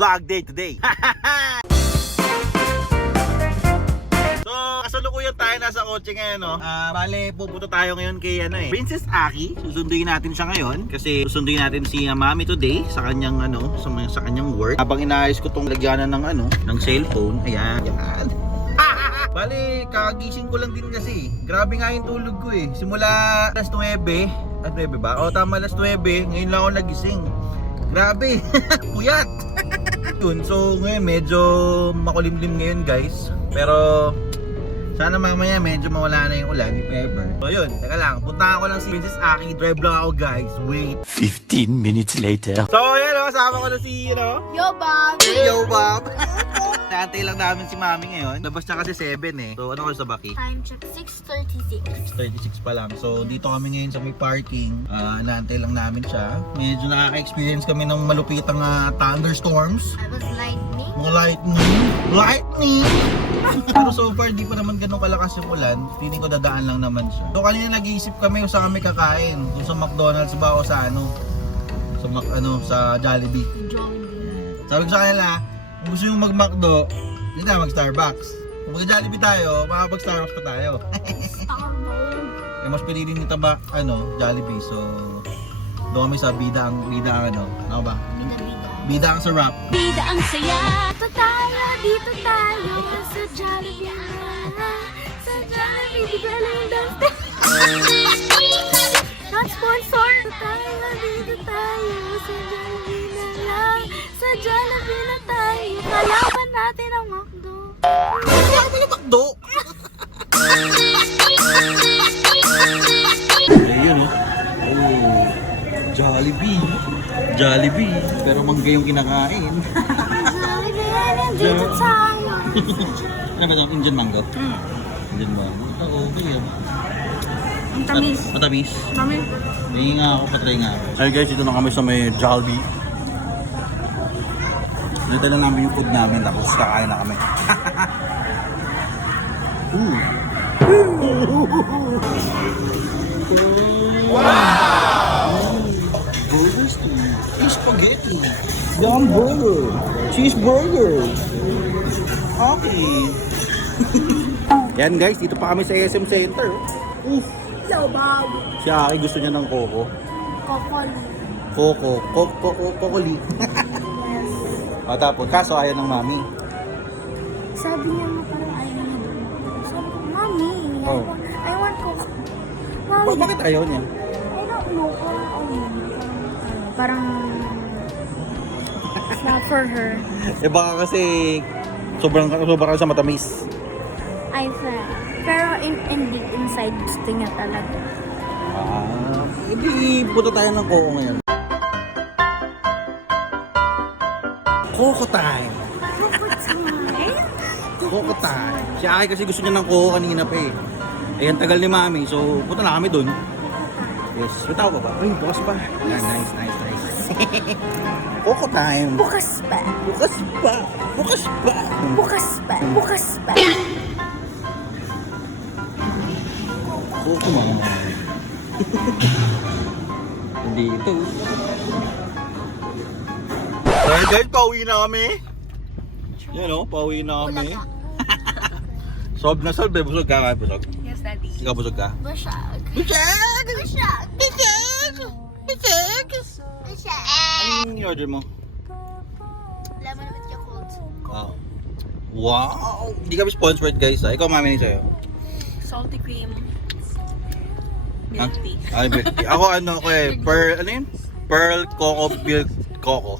vlog day today. So, kasalukuyan tayo nasa kotse ngayon, no? Bale, pupunta tayo ngayon kay Princess Aki. Susunduin natin siya ngayon kasi susunduin natin si Mami today sa kanyang sa kanyang work. Habang inaayos ko tong lagyanan ng cellphone. Ayan. Bale, kakagising ko lang din kasi. Grabe nga yung tulog ko eh. Simula alas 9. At 9 ba? O tama, alas 9. Ngayon lang ako nagising. Grabe. Puyat. Yun, so ngayon medyo makulimlim ngayon guys. Pero sana mamaya medyo mawala na yung ulan, if ever. So yun, teka lang, punta ko lang si Princess Aki. Drive lang ako guys, wait. 15 minutes later. So yan o, kasama ko na si Yo, Bob! Yo Bob. Naantay lang namin si Mami ngayon. Labas na kasi 7 eh. So ano ko sa Baki? Time check, 6:36. 36 pa lang. So dito kami ngayon sa may parking. Naantay lang namin siya. Medyo nakaka-experience kami ng malupitang thunderstorms. I was lightning. Mga lightning! Pero so far di pa naman ganun kalakas yung ulan. Feeling ko dadaan lang naman siya. So kanina nag-iisip kami kung saan kami kakain. Kung sa McDonald's ba o sa sa Jollibee. Sabi ko sa kanila, kung gusto yung mag-McDo, hindi tayo mag-Starbucks. Kung mag-Jollibee tayo, makapag-Starbucks pa tayo. Eh mas pinili nito ba Jollibee. So doon kami sa bida ang ano ba? Bida ang sarap. Bida ang saya. Dito tayo sa Jollibee na. Sa Jollibee, di ba lang dance? Not sponsor. Dito tayo sa Jollibee na lang. Sa Jollibee na tayo. Kalaban natin ang McDo. Kaya pala McDo! Ayun Jollibee. Pero mangga yung kinakain. Dito tayo. Ano ba ito? Indian mango? Indian mango? Okay yan. Ang tamis. Matamis? Tamis. Hindi nga ako, patry nga ako. Ay guys, dito na kami sa may Jollibee. Dito na namin yung food namin, tapos kakain na kami. Burgers to spaghetti. Hamburger. Cheeseburger. Okay. Yan guys, dito pa kami sa SM Center. Yo, Bob. Si Aki gusto niya ng Coco. Kokoli. Tapos, kaso ayaw ng Mami. Sabi niya na parang ayaw niya. Sabi ko, Mami, I want Coke. Mami, Bakit ayaw niya? I don't know. Parang it's not for her. Eh baka kasi sobrang sa matamis. I think. Pero deep inside, gusto niya talaga. Hindi punta tayo ng Coco ngayon. Coco time! Coco time! Si Aki kasi gusto niya ng Coco kanina pa eh. Eh, ang tagal ni Mami, so punta na kami dun. Yes, may tao ka ba? Ay, bukas pa. Yan, nice. Coco time! Bukas pa. Coco mama. Dito. Alright guys, pauwi na kami. Yan o, pauwi na kami. Sob na sob, busog ka. Busog. Yes, Daddy. Ikaw busog ka? Busyag. Anong i-order mo? Lemon with Yakult. Wow! Hindi kami sponsored guys ha. Ikaw Mami ni sa'yo. Salty cream. Huh? Milk tea. Milk tea. Ako Pearl Coco Milk Coco.